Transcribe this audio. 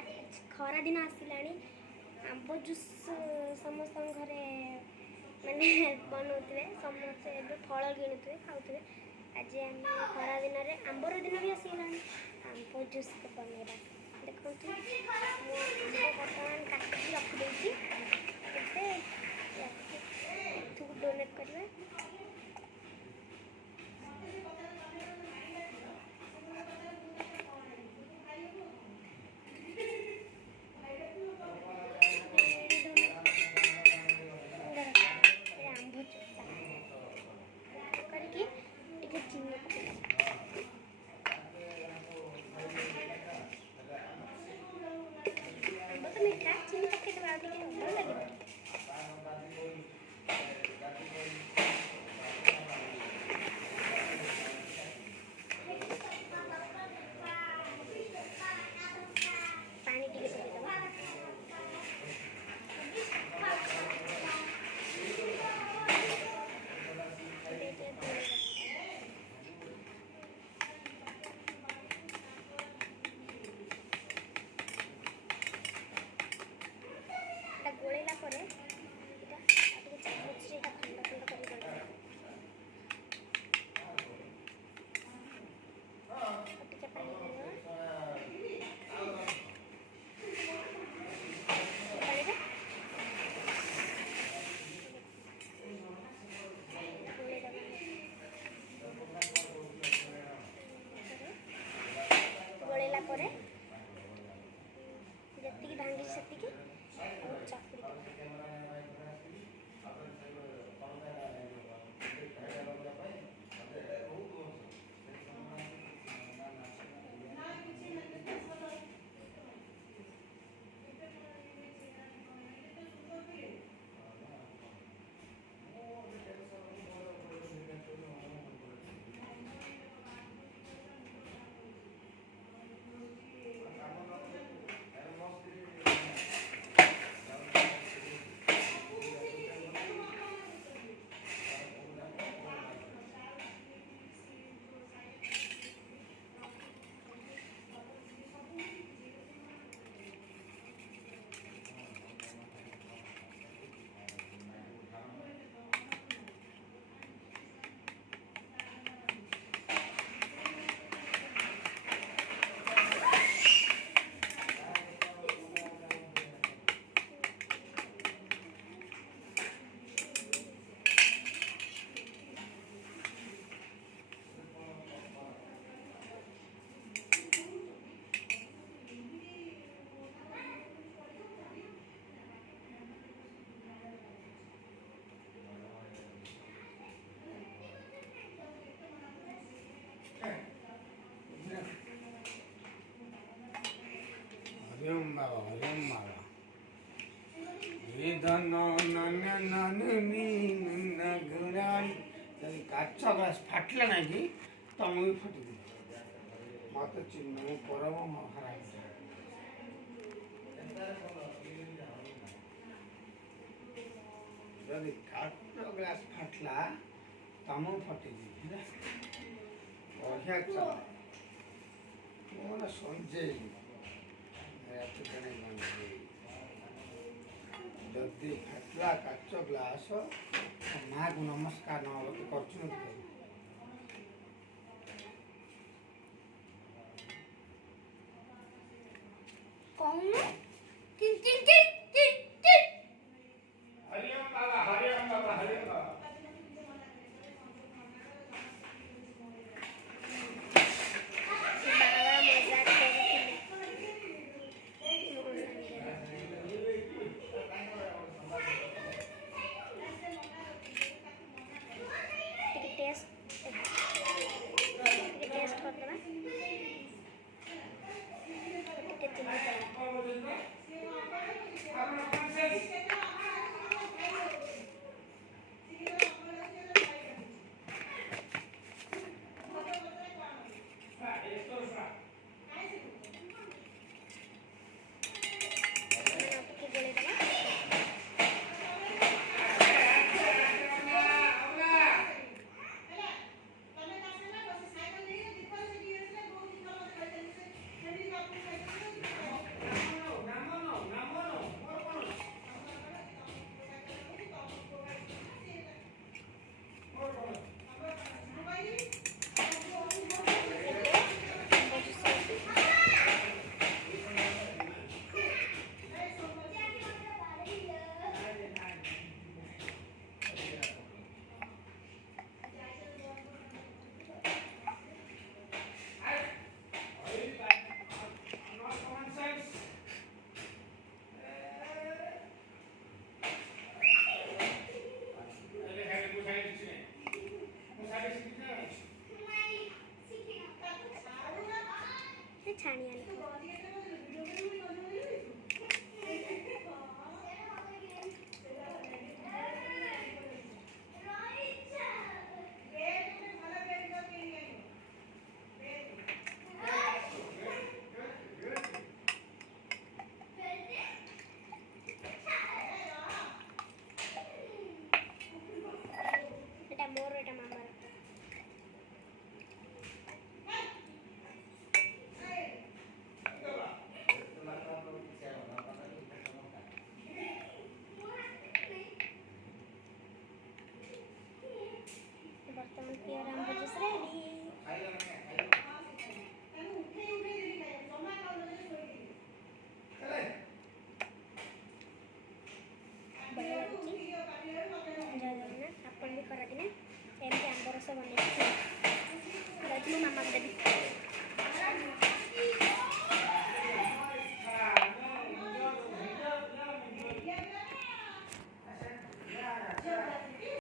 खरा दिन आसिलानी आंब जूस समस्त घरे माने बनाऊे समस्ते फल किणुवे खाऊे आज आम खरा दिन में आंबर दिन भी आसगला आंब जूस बनवा देखो बर्तमान काटिकी रखिदे डोनेट करवा मीठा चीनी पकेट भल लगे पानी टी गोलेला चामच से खंड खंड कर पानी गोलेला जी भांगी से चकुड़ी हरिओम बाबा ये धनो नन्हे नन्हे नन्हे गुरानी यदि काच ग्लास फाटला ना कि तम भी फटी मत चिन्ह परम महाराज यदि काच ग्लास फाटला तम फटी बढ़िया चल मोर संजय जदि फाटला काच ग्लास माँ को नमस्कार कर टेस्ट